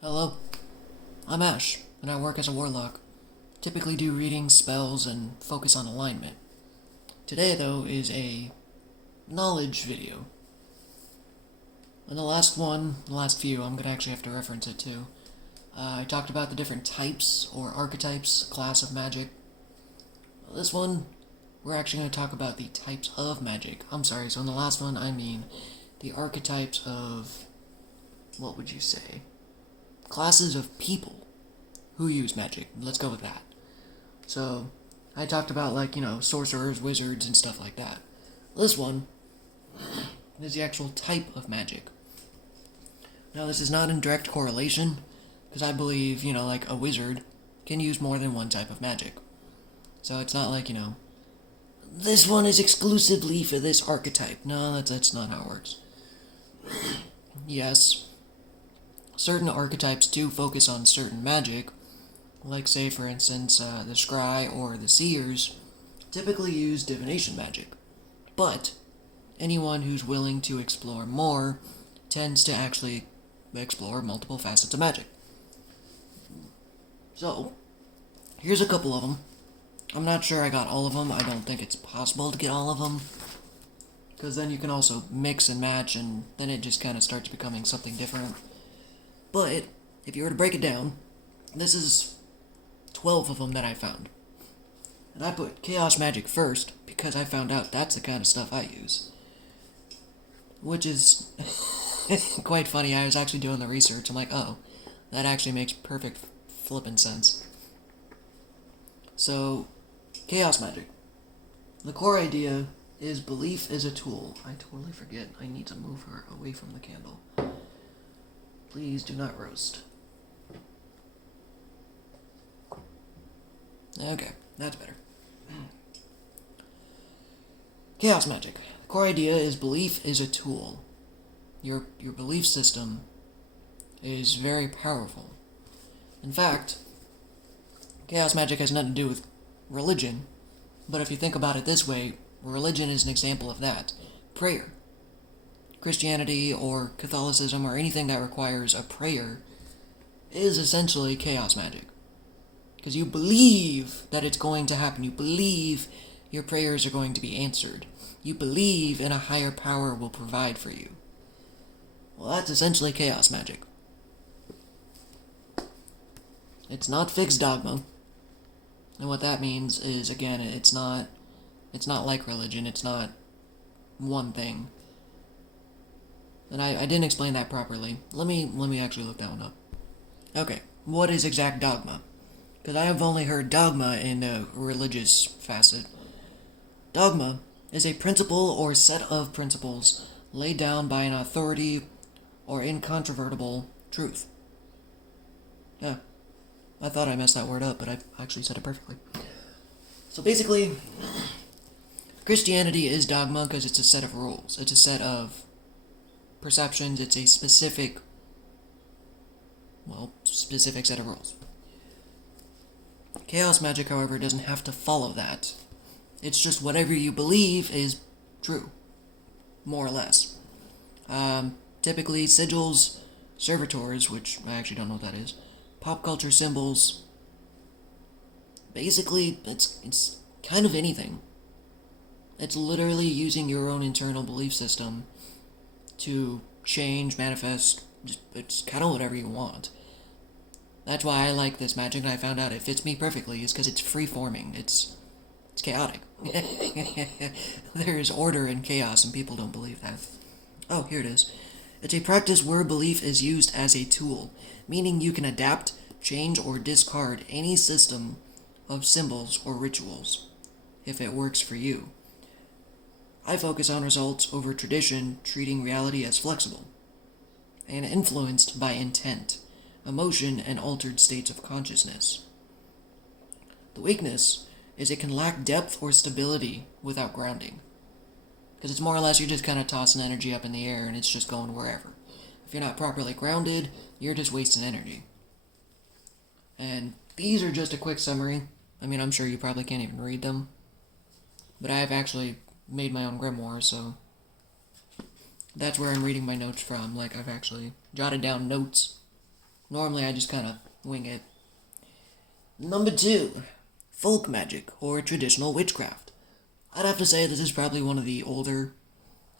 Hello, I'm Ash, and I work as a warlock. Typically do readings, spells, and focus on alignment. Today, though, is a knowledge video. In the last few, I'm gonna actually have to reference it too. I talked about the different types, or archetypes, class of magic. This one, we're actually gonna talk about the types of magic. I'm sorry, so in the last one, I mean the archetypes of, what would you say? Classes of people who use magic. Let's go with that. So, I talked about, sorcerers, wizards, and stuff like that. This one is the actual type of magic. Now, this is not in direct correlation, because I believe, a wizard can use more than one type of magic. So it's not like, this one is exclusively for this archetype. No, that's not how it works. Yes, certain archetypes do focus on certain magic, like, say, for instance, the Scry or the Seers typically use divination magic. But anyone who's willing to explore more tends to actually explore multiple facets of magic. So, here's a couple of them. I'm not sure I got all of them. I don't think it's possible to get all of them, because then you can also mix and match, and then it just kind of starts becoming something different. But, if you were to break it down, this is 12 of them that I found. And I put chaos magic first, because I found out that's the kind of stuff I use. Which is quite funny. I was actually doing the research. I'm like, oh, that actually makes perfect flippin' sense. So, chaos magic. The core idea is belief is a tool. I totally forget. I need to move her away from the candle. Please do not roast. Okay, that's better. Chaos magic. The core idea is belief is a tool. Your belief system is very powerful. In fact, chaos magic has nothing to do with religion, but if you think about it this way, religion is an example of that. Prayer. Christianity or Catholicism or anything that requires a prayer is essentially chaos magic. Because you believe that it's going to happen. You believe your prayers are going to be answered. You believe in a higher power will provide for you. Well, that's essentially chaos magic. It's not fixed dogma. And what that means is, again, it's not like religion. It's not one thing. And I didn't explain that properly. Let me actually look that one up. Okay, what is exact dogma? Because I have only heard dogma in a religious facet. Dogma is a principle or set of principles laid down by an authority or incontrovertible truth. Yeah, I thought I messed that word up, but I actually said it perfectly. So basically, Christianity is dogma because it's a set of rules. It's a set of perceptions. It's a specific set of rules. Chaos magic, however, doesn't have to follow that. It's just whatever you believe is true, more or less. Typically, sigils, servitors, which I actually don't know what that is, pop culture symbols. Basically, it's kind of anything. It's literally using your own internal belief system to change, manifest, it's kind of whatever you want. That's why I like this magic, and I found out it fits me perfectly, is because it's free-forming. It's chaotic. There is order in chaos, and people don't believe that. Oh, here it is. It's a practice where belief is used as a tool, meaning you can adapt, change, or discard any system of symbols or rituals, if it works for you. I focus on results over tradition, treating reality as flexible, and influenced by intent, emotion, and altered states of consciousness. The weakness is it can lack depth or stability without grounding. Because it's more or less you're just kind of tossing energy up in the air and it's just going wherever. If you're not properly grounded, you're just wasting energy. And these are just a quick summary. I mean, I'm sure you probably can't even read them. But I've actually made my own grimoire, so that's where I'm reading my notes from. Like, I've actually jotted down notes Normally I just kind of wing it. Number 2, folk magic or traditional witchcraft. I'd have to say this is probably one of the older.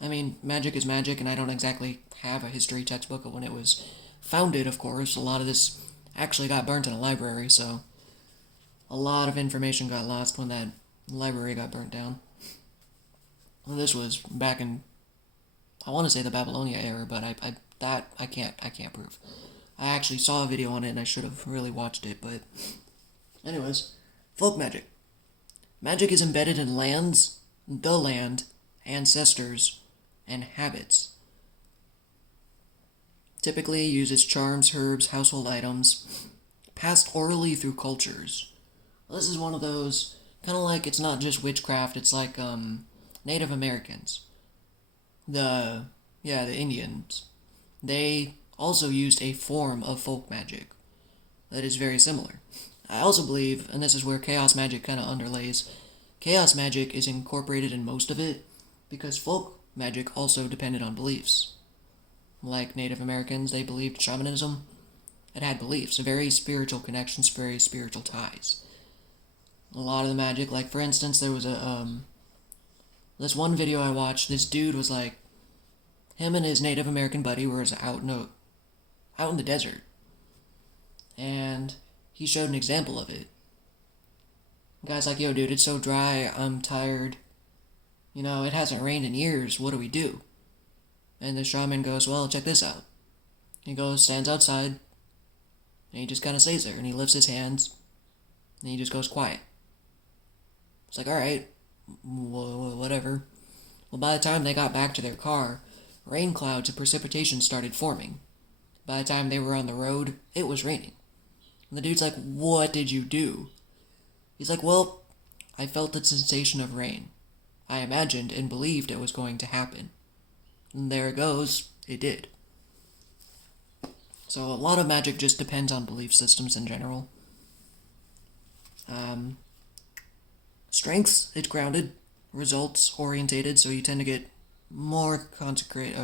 I mean, magic is magic, and I don't exactly have a history textbook of when it was founded, of course. A lot of this actually got burnt in a library, so a lot of information got lost when that library got burnt down. Well, this was back in, I want to say the Babylonia era, but I can't prove. I actually saw a video on it, and I should have really watched it, but anyways, folk magic. Magic is embedded in lands, the land, ancestors, and habits. Typically uses charms, herbs, household items, passed orally through cultures. Well, this is one of those, kind of like it's not just witchcraft, it's like Native Americans. The Indians. They also used a form of folk magic that is very similar. I also believe, and this is where chaos magic kind of underlays, chaos magic is incorporated in most of it because folk magic also depended on beliefs. Like Native Americans, they believed shamanism. It had beliefs, a very spiritual connections, very spiritual ties. A lot of the magic, like for instance, there was this one video I watched, this dude was like, him and his Native American buddy were out in the desert. And he showed an example of it. The guy's like, yo dude, it's so dry, I'm tired. You know, it hasn't rained in years, what do we do? And the shaman goes, well, check this out. He goes, stands outside, and he just kind of stays there, and he lifts his hands, and he just goes quiet. It's like, alright, whatever. Well, by the time they got back to their car, rain clouds and precipitation started forming. By the time they were on the road, it was raining. And the dude's like, what did you do? He's like, well, I felt the sensation of rain. I imagined and believed it was going to happen. And there it goes, it did. So a lot of magic just depends on belief systems in general. Strengths, it's grounded. Results, orientated, so you tend to get more concentrated,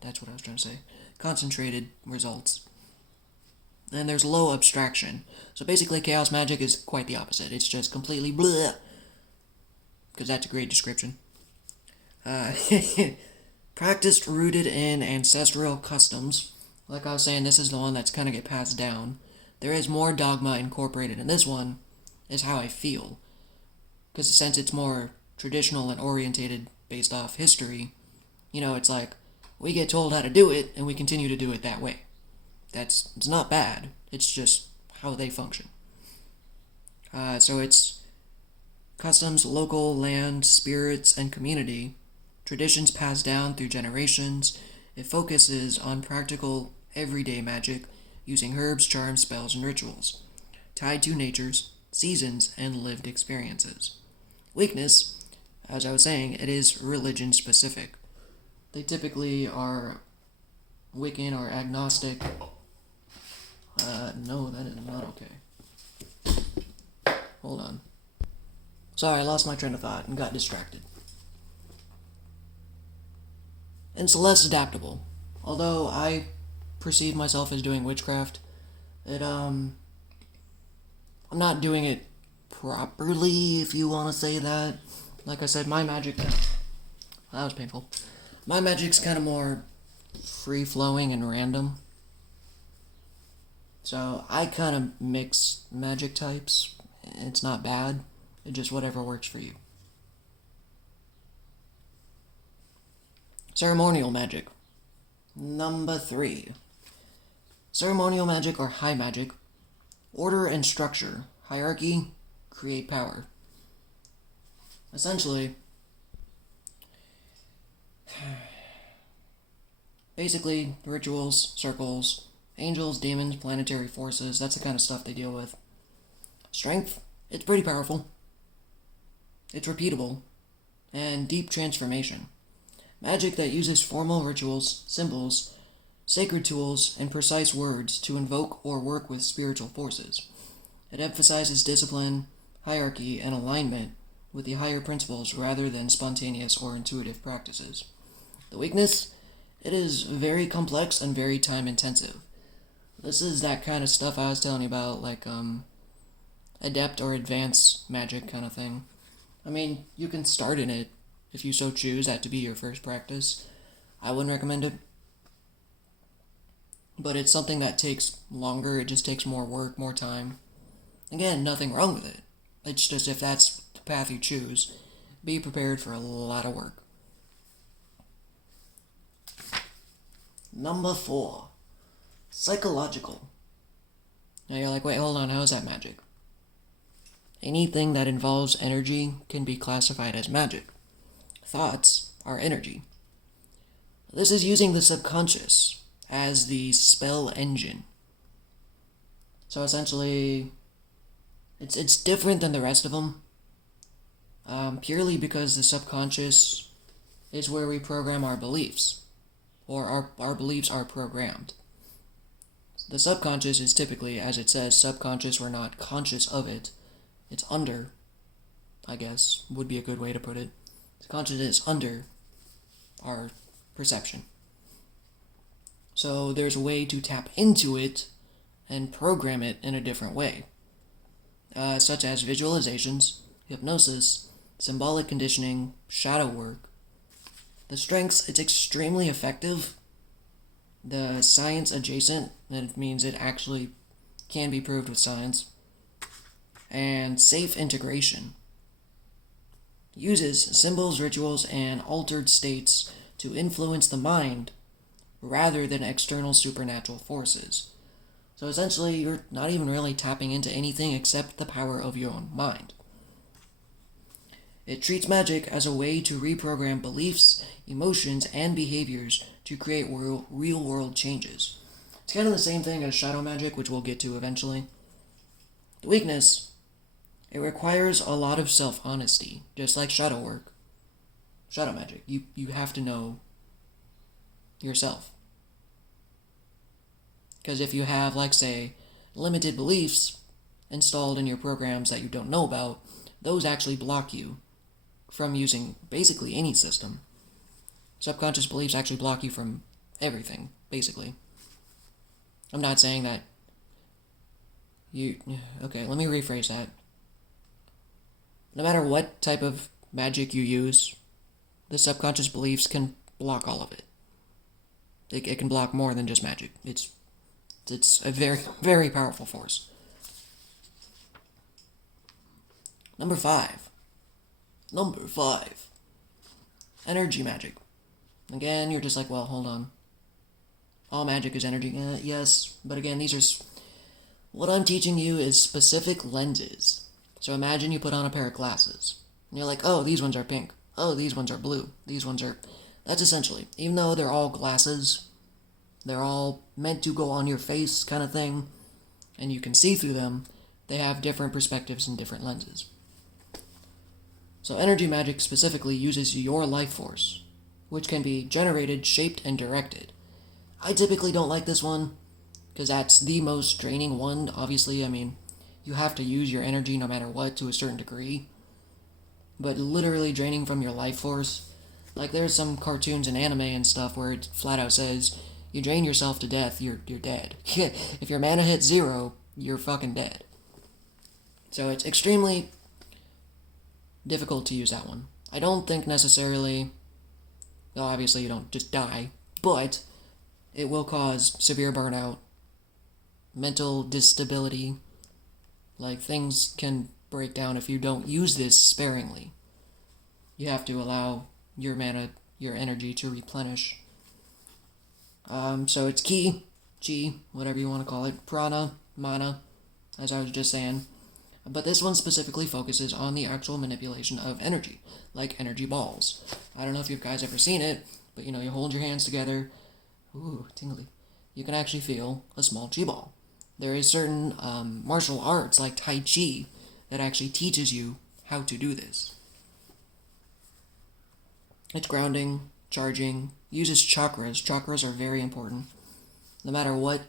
that's what I was trying to say. Concentrated results. And there's low abstraction. So basically chaos magic is quite the opposite. It's just completely bleh. Because that's a great description. Practiced rooted in ancestral customs. Like I was saying, this is the one that's kind of get passed down. There is more dogma incorporated in this one, is how I feel. Because since it's more traditional and orientated based off history, you know, it's like, we get told how to do it, and we continue to do it that way. It's not bad, it's just how they function. So it's customs, local, land, spirits, and community, traditions passed down through generations. It focuses on practical, everyday magic, using herbs, charms, spells, and rituals, tied to natures, seasons, and lived experiences. Weakness, as I was saying, it is religion specific. They typically are Wiccan or agnostic. No, that is not okay. Hold on. Sorry, I lost my train of thought and got distracted. And it's less adaptable. Although I perceive myself as doing witchcraft, I'm not doing it properly, if you want to say that. Like I said, my magic... that was painful. My magic's kind of more free-flowing and random. So I kind of mix magic types. It's not bad. It's just whatever works for you. Ceremonial magic. Number 3. Ceremonial magic or high magic. Order and structure. Hierarchy. Create power. Essentially, basically, rituals, circles, angels, demons, planetary forces, that's the kind of stuff they deal with. Strength, it's pretty powerful. It's repeatable. And deep transformation. Magic that uses formal rituals, symbols, sacred tools, and precise words to invoke or work with spiritual forces. It emphasizes discipline, hierarchy, and alignment with the higher principles rather than spontaneous or intuitive practices. The weakness, It is very complex and very time intensive. This is that kind of stuff I was telling you about, like, adept or advanced magic kind of thing. I mean, you can start in it if you so choose that to be your first practice. I wouldn't recommend it. But it's something that takes longer, it just takes more work, more time. Again, nothing wrong with it. It's just if that's the path you choose, be prepared for a lot of work. Number 4. Psychological. Now you're like, wait, hold on, how is that magic? Anything that involves energy can be classified as magic. Thoughts are energy. This is using the subconscious as the spell engine. So essentially, it's different than the rest of them, purely because the subconscious is where we program our beliefs, or our beliefs are programmed. The subconscious is typically, as it says, subconscious, we're not conscious of it. It's under, I guess, would be a good way to put it. The consciousness is under our perception. So there's a way to tap into it and program it in a different way, such as visualizations, hypnosis, symbolic conditioning, shadow work. The strengths, it's extremely effective. The science adjacent, that means it actually can be proved with science. And safe integration. Uses symbols, rituals, and altered states to influence the mind rather than external supernatural forces. So essentially, you're not even really tapping into anything except the power of your own mind. It treats magic as a way to reprogram beliefs, emotions, and behaviors to create real-world changes. It's kind of the same thing as shadow magic, which we'll get to eventually. The weakness, it requires a lot of self-honesty, just like shadow work. Shadow magic, you have to know yourself. Because if you have, like, say, limited beliefs installed in your programs that you don't know about, those actually block you from using basically any system. Subconscious beliefs actually block you from everything, basically. I'm not saying that okay, let me rephrase that. No matter what type of magic you use, the subconscious beliefs can block all of it. It can block more than just magic. It's a very, very powerful force. Number 5. Energy magic. Again, you're just like, well, hold on. All magic is energy. Yes, but again, what I'm teaching you is specific lenses. So imagine you put on a pair of glasses. And you're like, oh, these ones are pink. Oh, these ones are blue. These ones are... That's essentially, even though they're all glasses, they're all meant to go on your face kind of thing, and you can see through them, they have different perspectives and different lenses. So energy magic specifically uses your life force, which can be generated, shaped, and directed. I typically don't like this one, because that's the most draining one. Obviously, I mean, you have to use your energy no matter what to a certain degree. But literally draining from your life force, like there's some cartoons and anime and stuff where it flat out says, you drain yourself to death, you're dead. If your mana hits 0, you're fucking dead. So it's extremely difficult to use that one. I don't think necessarily, well, obviously you don't just die, but it will cause severe burnout, mental instability, like things can break down if you don't use this sparingly. You have to allow your mana, your energy to replenish. So it's ki, whatever you want to call it, prana, mana, as I was just saying. But this one specifically focuses on the actual manipulation of energy, like energy balls. I don't know if you guys ever seen it, but you hold your hands together. Ooh, tingly. You can actually feel a small chi ball. There is certain martial arts, like Tai Chi, that actually teaches you how to do this. It's grounding, charging, uses chakras. Chakras are very important. No matter what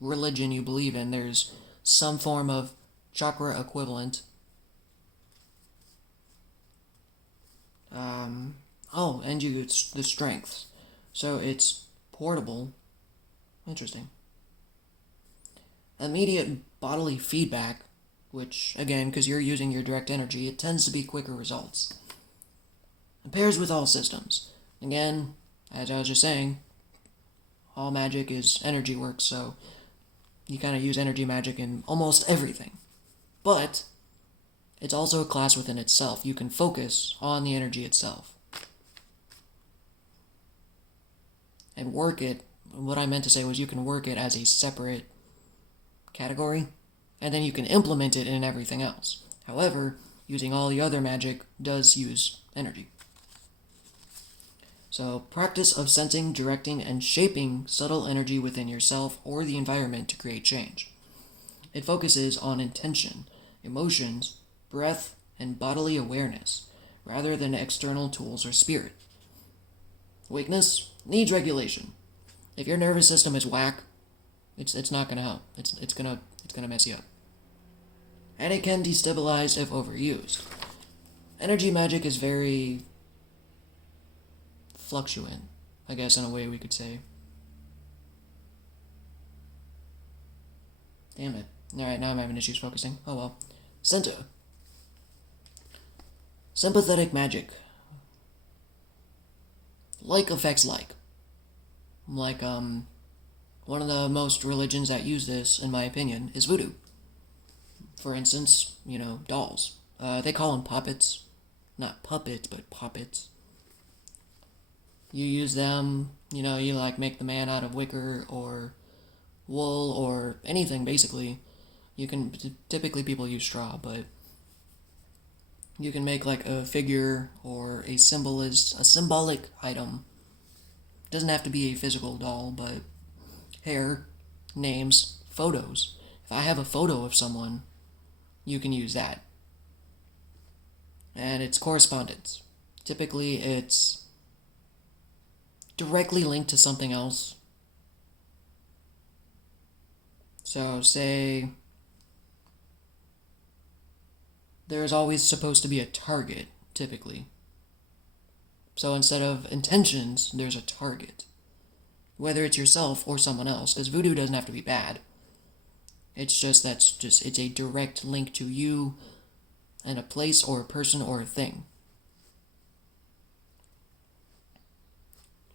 religion you believe in, there's some form of chakra equivalent. And you get the strengths. So it's portable. Interesting. Immediate bodily feedback, which, again, because you're using your direct energy, it tends to be quicker results. It pairs with all systems. Again, as I was just saying, all magic is energy work, so you kind of use energy magic in almost everything. But it's also a class within itself. You can focus on the energy itself and work it. What I meant to say was you can work it as a separate category, and then you can implement it in everything else. However, using all the other magic does use energy. So, practice of sensing, directing, and shaping subtle energy within yourself or the environment to create change. It focuses on intention, emotions, breath, and bodily awareness, rather than external tools or spirit. Weakness needs regulation. If your nervous system is whack, it's not gonna help. It's gonna mess you up. And it can destabilize if overused. Energy magic is very fluctuant, I guess, in a way we could say. Damn it. Alright, now I'm having issues focusing. Oh well. Center. Sympathetic magic. Like affects like. Like, one of the most religions that use this, in my opinion, is voodoo. For instance, dolls. They call them puppets. Not puppets, but puppets. You use them, you make the man out of wicker or wool or anything, basically. You can, typically people use straw, but you can make like a figure or a symbolic item. It doesn't have to be a physical doll, but hair, names, photos. If I have a photo of someone, you can use that. And it's correspondence. Typically, it's directly linked to something else. So, say there's always supposed to be a target, typically. So instead of intentions, there's a target. Whether it's yourself or someone else, because voodoo doesn't have to be bad. It's a direct link to you and a place or a person or a thing.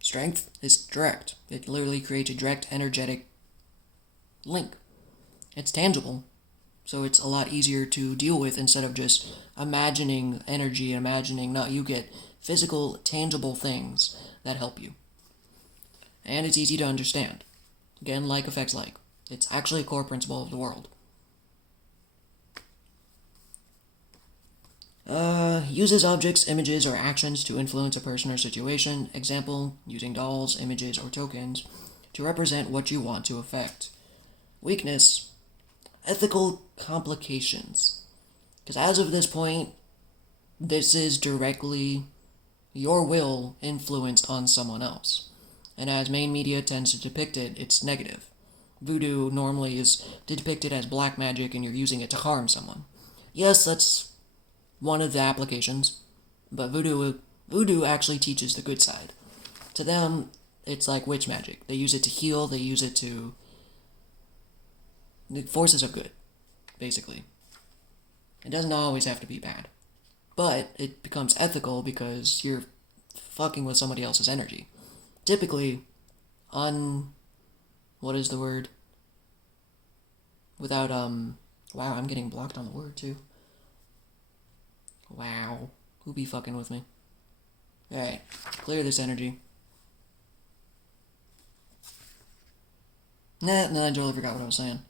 Strength is direct. It literally creates a direct energetic link. It's tangible, so it's a lot easier to deal with instead of just imagining energy and you get physical, tangible things that help you. And it's easy to understand. Again, like affects like. It's actually a core principle of the world. Uses objects, images, or actions to influence a person or situation. Example, using dolls, images, or tokens to represent what you want to affect. Weakness, ethical complications. Because as of this point, this is directly your will influenced on someone else. And as main media tends to depict it, it's negative. Voodoo normally is depicted as black magic and you're using it to harm someone. Yes, that's one of the applications, but voodoo actually teaches the good side. To them, it's like witch magic. They use it to heal, they use it to... The forces of good, basically. It doesn't always have to be bad. But it becomes ethical because you're fucking with somebody else's energy. Typically, what is the word? Without, wow, I'm getting blocked on the word, too. Wow. Who be fucking with me? Alright, clear this energy. I totally forgot what I was saying.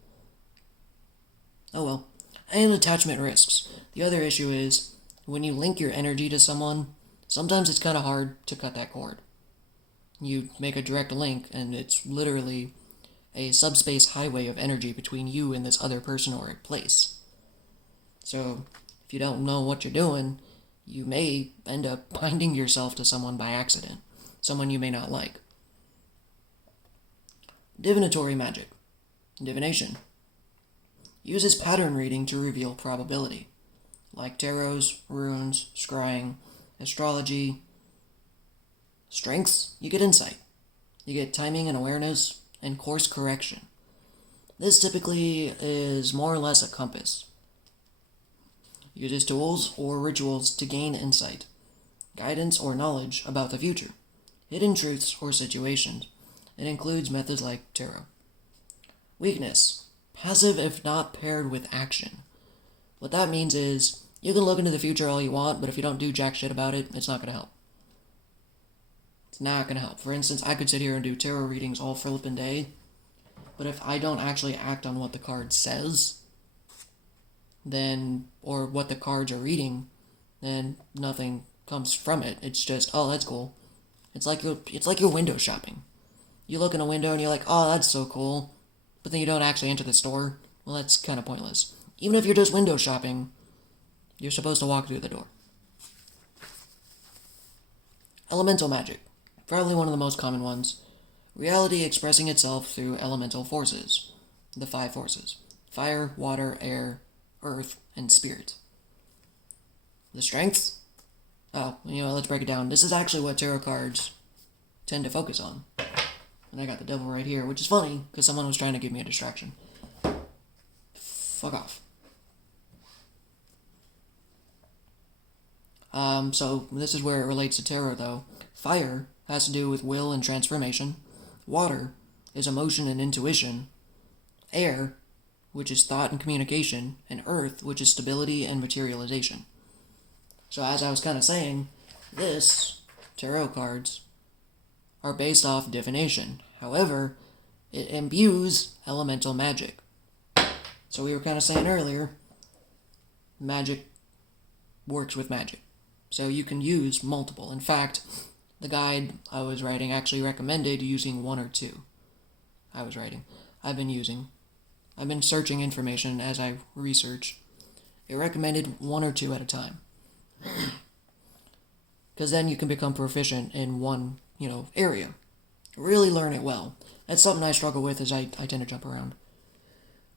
Oh well. And attachment risks. The other issue is, when you link your energy to someone, sometimes it's kind of hard to cut that cord. You make a direct link, and it's literally a subspace highway of energy between you and this other person or a place. So, if you don't know what you're doing, you may end up binding yourself to someone by accident. Someone you may not like. Divinatory magic. Divination. Uses pattern reading to reveal probability. Like tarots, runes, scrying, astrology. Strengths, you get insight. You get timing and awareness, and course correction. This typically is more or less a compass. Uses tools or rituals to gain insight, guidance or knowledge about the future, hidden truths or situations. It includes methods like tarot. Weakness. Passive if not paired with action. What that means is, you can look into the future all you want, but if you don't do jack shit about it, it's not going to help. It's not going to help. For instance, I could sit here and do tarot readings all flippin' day, but if I don't actually act on what the card says, then, or what the cards are reading, then nothing comes from it. It's just, oh, that's cool. It's like you're window shopping. You look in a window and you're like, oh, that's so cool, but then you don't actually enter the store. Well, that's kind of pointless. Even if you're just window shopping, you're supposed to walk through the door. Elemental magic. Probably one of the most common ones. Reality expressing itself through elemental forces. The 5 forces. Fire, water, air, earth, and spirit. The strengths? Oh, let's break it down. This is actually what tarot cards tend to focus on. And I got the devil right here, which is funny, because someone was trying to give me a distraction. Fuck off. So this is where it relates to tarot, though. Fire has to do with will and transformation. Water is emotion and intuition. Air, which is thought and communication. And earth, which is stability and materialization. So as I was kind of saying, tarot cards, are based off divination. However, it imbues elemental magic. So we were kind of saying earlier, magic works with magic. So you can use multiple. In fact, the guide I was writing actually recommended using 1 or 2. I've been searching information as I research. It recommended 1 or 2 at a time. Because then you can become proficient in one, area. Really learn it well. That's something I struggle with, is I tend to jump around.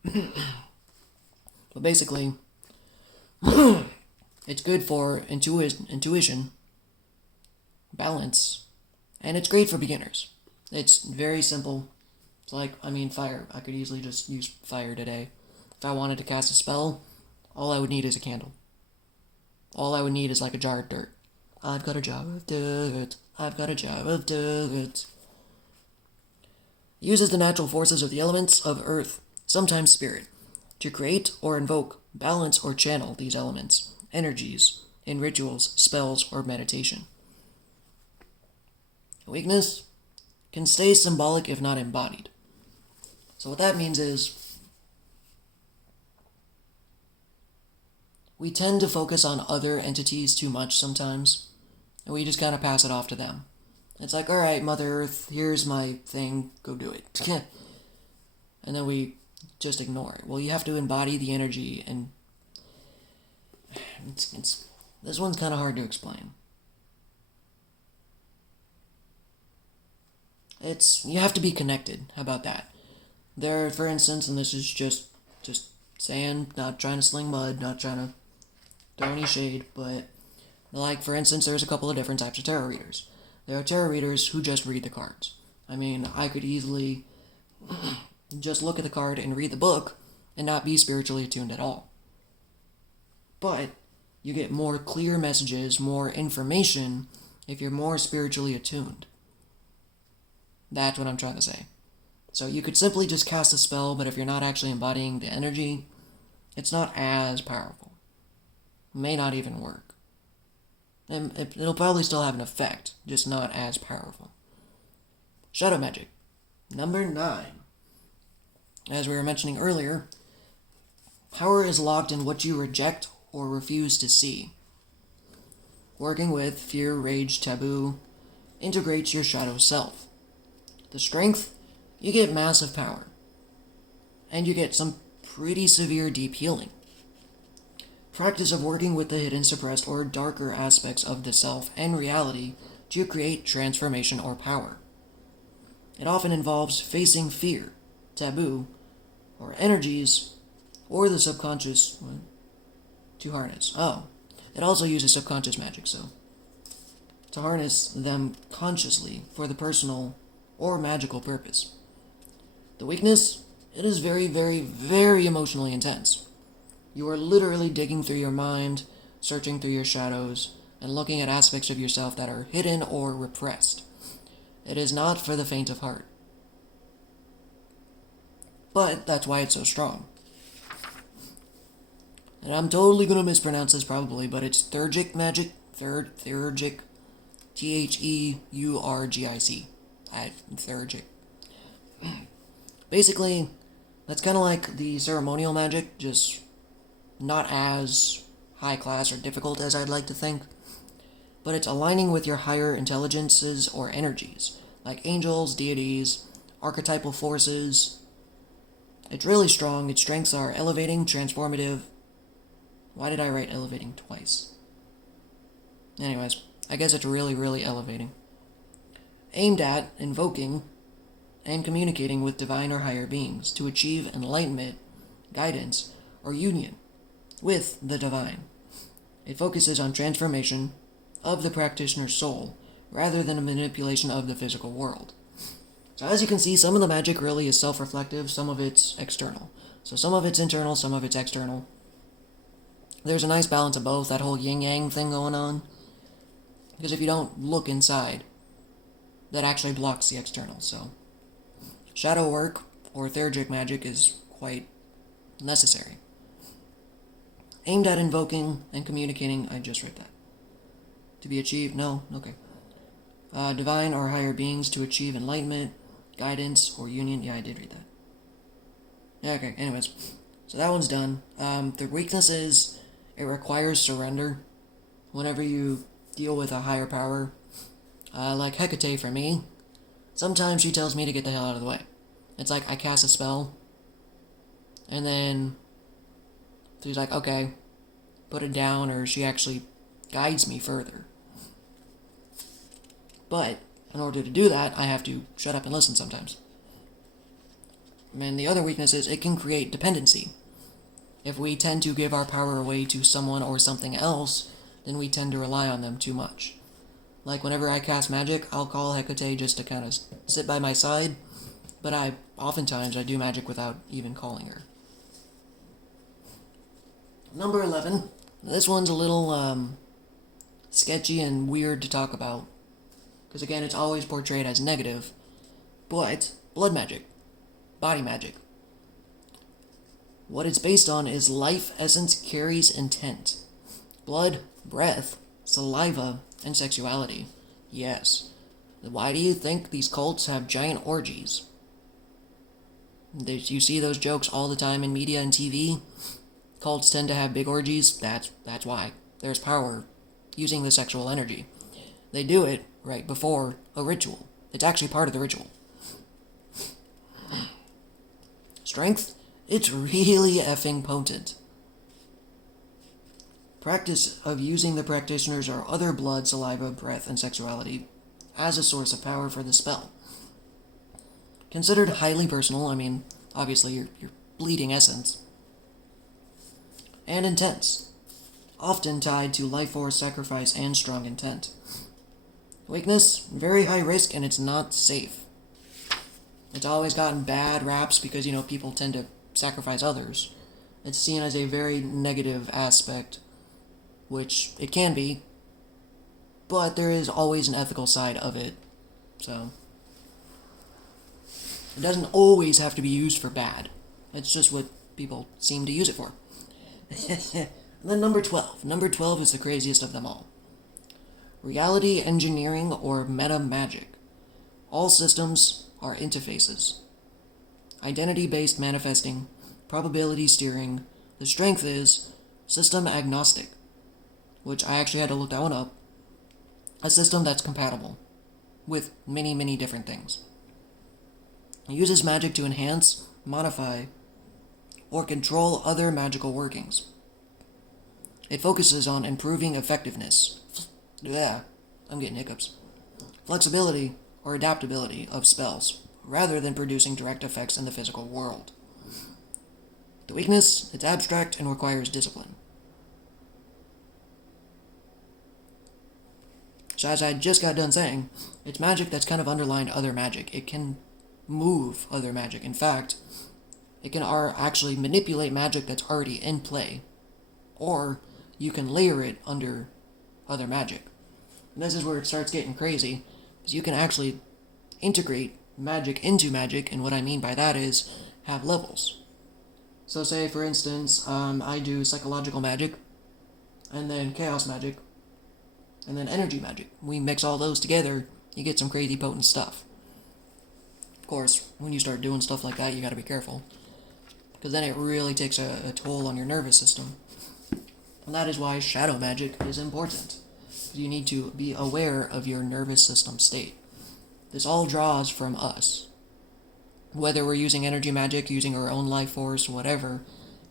But basically, it's good for intuition, balance, and it's great for beginners. It's very simple. It's like, fire. I could easily just use fire today. If I wanted to cast a spell, all I would need is a candle. All I would need is like a jar of dirt. I've got a jar of dirt. I've got a jar of dirt. Uses the natural forces of the elements of earth, sometimes spirit, to create or invoke, balance or channel these elements, energies, in rituals, spells, or meditation. Weakness can stay symbolic if not embodied. So what that means is, we tend to focus on other entities too much sometimes, and we just kind of pass it off to them. It's like, alright, Mother Earth, here's my thing, go do it. And then we just ignore it. Well, you have to embody the energy, and this one's kind of hard to explain. You have to be connected. How about that? There, for instance, and this is just saying, not trying to sling mud, not trying to throw any shade, but like, for instance, there's a couple of different types of tarot readers. There are tarot readers who just read the cards. I could easily just look at the card and read the book and not be spiritually attuned at all. But you get more clear messages, more information, if you're more spiritually attuned. That's what I'm trying to say. So you could simply just cast a spell, but if you're not actually embodying the energy, it's not as powerful. It may not even work. And it'll probably still have an effect, just not as powerful. Shadow magic. Number 9. As we were mentioning earlier, power is locked in what you reject or refuse to see. Working with fear, rage, taboo integrates your shadow self. The strength, you get massive power. And you get some pretty severe deep healing. Practice of working with the hidden, suppressed, or darker aspects of the self and reality to create transformation or power. It often involves facing fear, taboo, or energies, or the subconscious to harness. It also uses subconscious magic, so to harness them consciously for the personal or magical purpose. The weakness, it is very, very, very emotionally intense. You are literally digging through your mind, searching through your shadows, and looking at aspects of yourself that are hidden or repressed. It is not for the faint of heart. But that's why it's so strong. And I'm totally going to mispronounce this probably, but it's Theurgic magic. Theurgic. Theurgic. Theurgic. Basically, that's kind of like the ceremonial magic, just not as high class or difficult as I'd like to think. But it's aligning with your higher intelligences or energies, like angels, deities, archetypal forces. It's really strong. Its strengths are elevating, transformative. Why did I write elevating twice? Anyways, I guess it's really, really elevating. Aimed at invoking and communicating with divine or higher beings to achieve enlightenment, guidance, or union with the divine. It focuses on transformation of the practitioner's soul rather than a manipulation of the physical world. So as you can see, some of the magic really is self-reflective, some of it's external. So some of it's internal, some of it's external. There's a nice balance of both, that whole yin-yang thing going on. Because if you don't look inside, that actually blocks the external, so shadow work or theurgic magic is quite necessary. Aimed at invoking and communicating, I just read that. To be achieved, no, okay. Divine or higher beings to achieve enlightenment, guidance, or union, yeah, I did read that. Yeah, okay, anyways, so that one's done. The weakness is it requires surrender. Whenever you deal with a higher power, like Hecate for me, sometimes she tells me to get the hell out of the way. It's like I cast a spell, and then she's like, okay, put it down, or she actually guides me further. But in order to do that, I have to shut up and listen sometimes. And the other weakness is it can create dependency. If we tend to give our power away to someone or something else, then we tend to rely on them too much. Like whenever I cast magic, I'll call Hecate just to kind of sit by my side, but oftentimes I do magic without even calling her. Number 11. This one's a little sketchy and weird to talk about, because again, it's always portrayed as negative, but blood magic, body magic. What it's based on is life essence carries intent. Blood, breath, saliva, and sexuality. Yes. Why do you think these cults have giant orgies? You see those jokes all the time in media and TV? Cults tend to have big orgies. That's why. There's power using the sexual energy. They do it right before a ritual. It's actually part of the ritual. Strength? It's really effing potent. Practice of using the practitioner's or other blood, saliva, breath, and sexuality as a source of power for the spell. Considered highly personal, I mean, obviously you're bleeding essence. And intense. Often tied to life force, sacrifice, and strong intent. Weakness? Very high risk, and it's not safe. It's always gotten bad raps because, people tend to sacrifice others. It's seen as a very negative aspect, which it can be, but there is always an ethical side of it, so it doesn't always have to be used for bad. It's just what people seem to use it for. And then number 12. Number 12 is the craziest of them all. Reality engineering or meta magic. All systems are interfaces. Identity-based manifesting, probability steering. The strength is system agnostic, which I actually had to look that one up. A system that's compatible with many, many different things. It uses magic to enhance, modify, or control other magical workings. It focuses on improving effectiveness. Yeah, I'm getting hiccups. Flexibility or adaptability of spells, rather than producing direct effects in the physical world. The weakness, it's abstract and requires discipline. So as I just got done saying, it's magic that's kind of underlined other magic. It can move other magic. In fact, it can actually manipulate magic that's already in play. Or you can layer it under other magic. And this is where it starts getting crazy, because you can actually integrate magic into magic, and what I mean by that is have levels. So say, for instance, I do psychological magic, and then chaos magic, and then energy magic. We mix all those together, you get some crazy potent stuff. Of course, when you start doing stuff like that, you gotta be careful, because then it really takes a toll on your nervous system. And that is why shadow magic is important. You need to be aware of your nervous system state. This all draws from us. Whether we're using energy magic, using our own life force, whatever,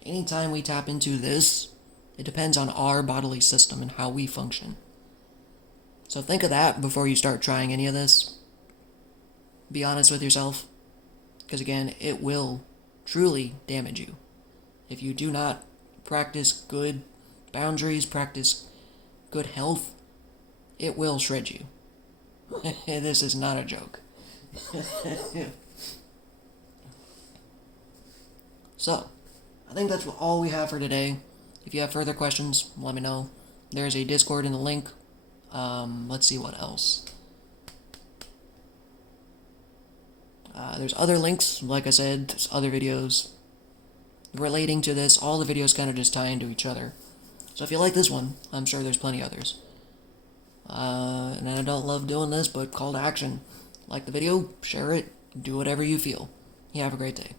anytime we tap into this, it depends on our bodily system and how we function. So think of that before you start trying any of this. Be honest with yourself, because again, it will truly damage you. If you do not practice good boundaries, practice good health, it will shred you. This is not a joke. So, I think that's all we have for today. If you have further questions, let me know. There's a Discord in the link. Let's see what else. There's other links, like I said, there's other videos relating to this. All the videos kind of just tie into each other. So if you like this one, I'm sure there's plenty others. And I don't love doing this, but call to action. Like the video, share it, do whatever you feel. You have a great day.